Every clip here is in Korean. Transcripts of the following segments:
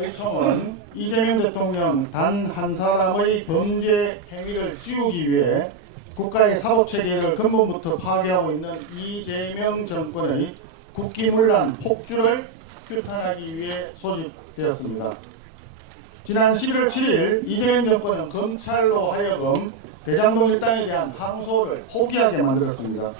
의총은 이재명 대통령 단 한 사람의 범죄 행위를 지우기 위해 국가의 사법체계를 근본부터 파괴하고 있는 이재명 정권의 국기문란 폭주를 규탄하기 위해 소집되었습니다. 지난 11월 7일 이재명 정권은 검찰로 하여금 대장동 일당에 대한 항소를 포기하게 만들었습니다.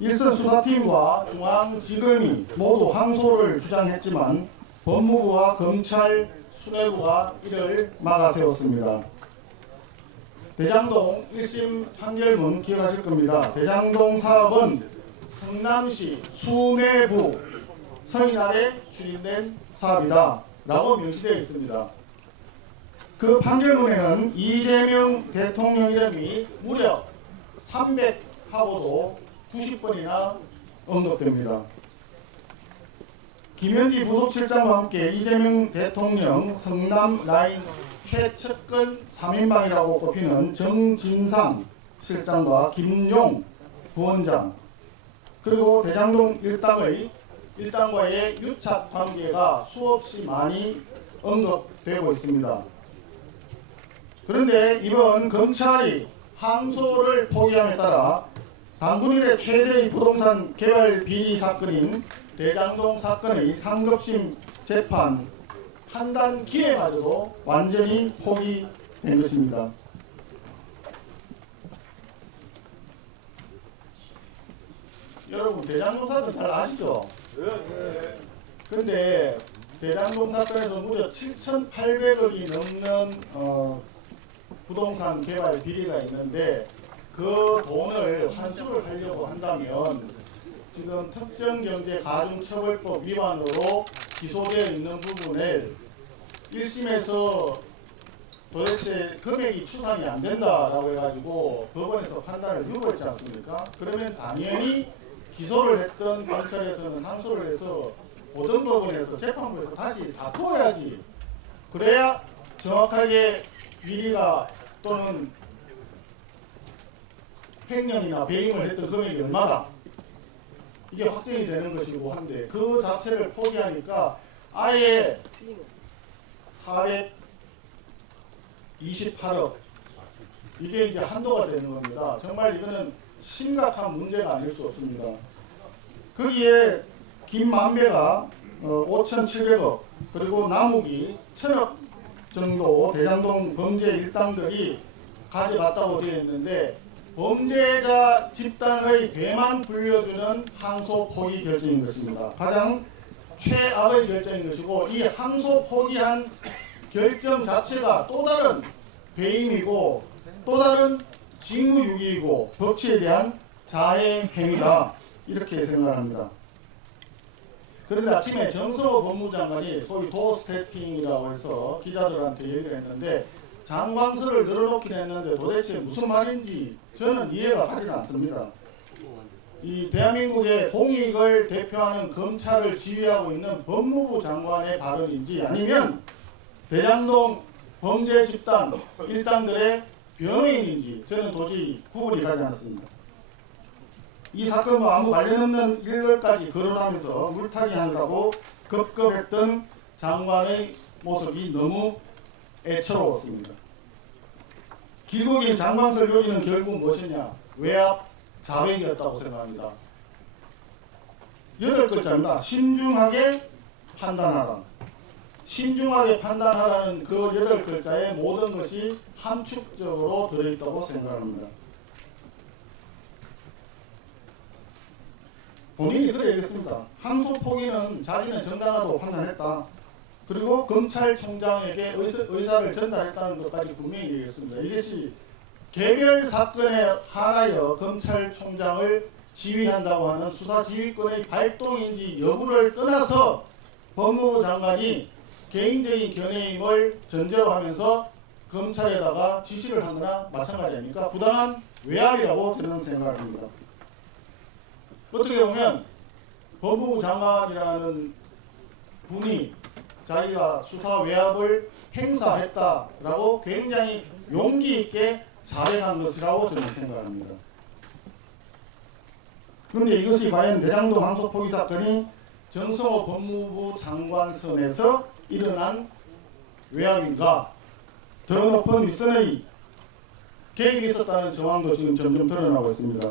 일선 수사팀과 중앙지검이 모두 항소를 주장했지만 법무부와 검찰, 수뇌부가 이를 막아세웠습니다. 대장동 1심 판결문 기억하실 겁니다. 대장동 사업은 성남시 수뇌부 서인 아래 추진된 사업이다 라고 명시되어 있습니다. 그 판결문에는 이재명 대통령 이름이 무려 300하고도 90번이나 언급됩니다. 김현지 부속실장과 함께 이재명 대통령 성남 라인 최측근 3인방이라고 꼽히는 정진상 실장과 김용 부원장, 그리고 대장동 일당과의 유착 관계가 수없이 많이 언급되고 있습니다. 그런데 이번 검찰이 항소를 포기함에 따라 단군 이래 최대의 부동산 개발 비리 사건인 대장동 사건의 상급심 재판 판단 기회마저도 완전히 포기된 것입니다. 여러분, 대장동 사건 잘 아시죠? 그런데 대장동 사건에서 무려 7,800억이 넘는 부동산 개발 비리가 있는데 그 돈을 환수를 하려고 한다면 지금 특정경제가중처벌법 위반으로 기소되어 있는 부분을 1심에서 도대체 금액이 추산이 안 된다라고 해가지고 법원에서 판단을 유보했지 않습니까? 그러면 당연히 기소를 했던 경찰에서는 항소를 해서 고등법원에서 재판부에서 다시 다투어야지. 그래야 정확하게 비리가 또는 횡령이나 배임을 했던 금액이 얼마다 이게 확정이 되는 것이고 한데 그 자체를 포기하니까 아예 428억 이게 이제 한도가 되는 겁니다. 정말 이거는 심각한 문제가 아닐 수 없습니다. 거기에 김만배가 5,700억 그리고 남욱이 1,000억 정도 대장동 범죄 일당들이 가져갔다고 되어 있는데 범죄자 집단의 배만 불려주는 항소 포기 결정인 것입니다. 가장 최악의 결정인 것이고 이 항소 포기한 결정 자체가 또 다른 배임이고 또 다른 직무유기이고 법치에 대한 자해 행위다 이렇게 생각합니다. 그런데 아침에 정성호 법무장관이 소위 도어스태핑이라고 해서 기자들한테 얘기를 했는데 장관수를 늘어놓긴 했는데 도대체 무슨 말인지 저는 이해가 가지는 않습니다. 이 대한민국의 공익을 대표하는 검찰을 지휘하고 있는 법무부 장관의 발언인지 아니면 대장동 범죄 집단 일당들의 변호인인지 저는 도저히 구분이 가지 않습니다. 이 사건과 아무 관련 없는 일들까지 거론하면서 물타기 하느라고 급급했던 장관의 모습이 너무 애처로웠습니다. 길고 긴 장관설 요지는 결국 무엇이냐? 외압 자백이었다고 생각합니다. 8글자입니다. 신중하게 판단하라. 신중하게 판단하라는 그 8글자에 모든 것이 함축적으로 들어있다고 생각합니다. 본인이 그래 얘기했습니다. 항소 포기는 자신의 정당하다고 판단했다. 그리고 검찰총장에게 의사를 전달했다는 것까지 분명히 얘기했습니다. 이것이 개별 사건에 한하여 검찰총장을 지휘한다고 하는 수사지휘권의 발동인지 여부를 떠나서 법무부 장관이 개인적인 견해임을 전제로 하면서 검찰에다가 지시를 하는 거나 마찬가지 아닙니까? 부당한 외압이라고 저는 생각을 합니다. 어떻게 보면 법무부 장관이라는 분이 자기가 수사 외압을 행사했다라고 굉장히 용기 있게 자백한 것이라고 저는 생각합니다. 그런데 이것이 과연 대장동 항소 포기 사건이 정성호 법무부 장관 선에서 일어난 외압인가, 더 높은 윗선의 계획이 있었다는 정황도 지금 점점 드러나고 있습니다.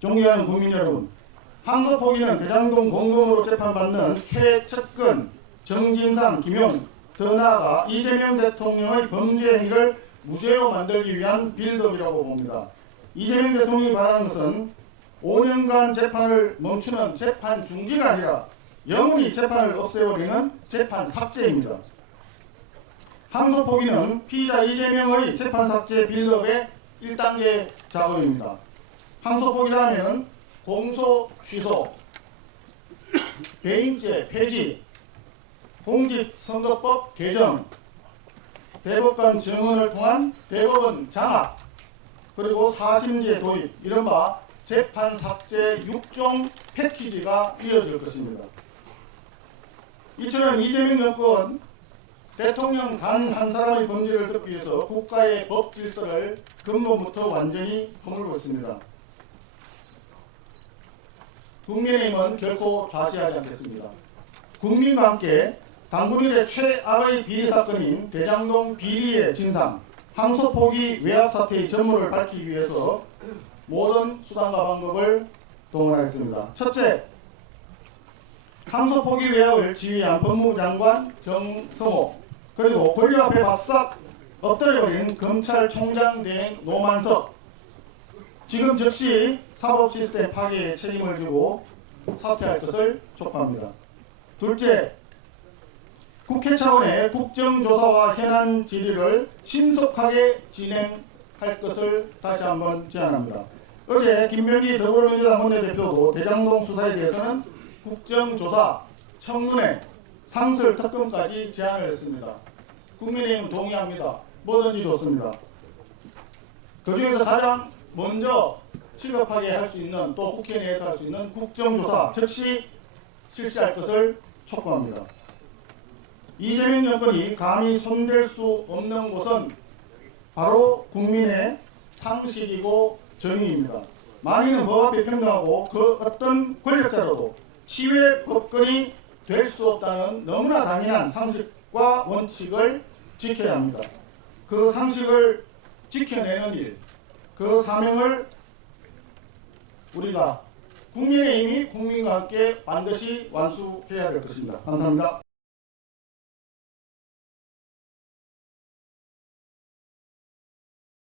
존경하는 국민 여러분, 항소 포기는 대장동 공범으로 재판받는 최측근 정진상, 김용, 더 나아가 이재명 대통령의 범죄 행위를 무죄로 만들기 위한 빌드업이라고 봅니다. 이재명 대통령이 바라는 것은 5년간 재판을 멈추는 재판 중지가 아니라 영원히 재판을 없애버리는 재판 삭제입니다. 항소 포기는 피의자 이재명의 재판 삭제 빌드업의 1단계 작업입니다. 항소 포기라면 공소 취소, 배임죄 폐지, 공직선거법 개정, 대법관 정원을 통한 대법원 장악, 그리고 사심제 도입, 이른바 재판 삭제 6종 패키지가 이어질 것입니다. 이처럼 이재명 정권 대통령 단 한 사람의 범죄를 덮기 위해서 국가의 법 질서를 근본부터 완전히 허물고 있습니다. 국민의힘은 결코 좌시하지 않겠습니다. 국민과 함께 당군일의 최악의 비리 사건인 대장동 비리의 진상, 항소 포기 외압 사태의 전모를 밝히기 위해서 모든 수단과 방법을 동원하겠습니다. 첫째, 항소 포기 외압을 지휘한 법무부 장관 정성호, 그리고 권력 앞에 바싹 엎드려버린 검찰총장 대행 노만석, 지금 즉시 사법 시스템 파괴에 책임을 지고 사퇴할 것을 촉구합니다. 둘째, 국회 차원의 국정조사와 현안 질의를 신속하게 진행할 것을 다시 한번 제안합니다. 어제 김병기 더불어민주당 원내대표도 대장동 수사에 대해서는 국정조사, 청문회, 상설 특검까지 제안을 했습니다. 국민의힘은 동의합니다. 뭐든지 좋습니다. 그중에서 가장 먼저 시급하게 할 수 있는, 또 국회 내에서 할 수 있는 국정조사 즉시 실시할 것을 촉구합니다. 이재명 정권이 감히 손댈 수 없는 곳은 바로 국민의 상식이고 정의입니다. 만인은 법 앞에 평등하고 그 어떤 권력자로도 치외 법권이 될 수 없다는 너무나 당연한 상식과 원칙을 지켜야 합니다. 그 상식을 지켜내는 일, 그 사명을 우리가 국민의힘이 국민과 함께 반드시 완수해야 될 것입니다. 감사합니다.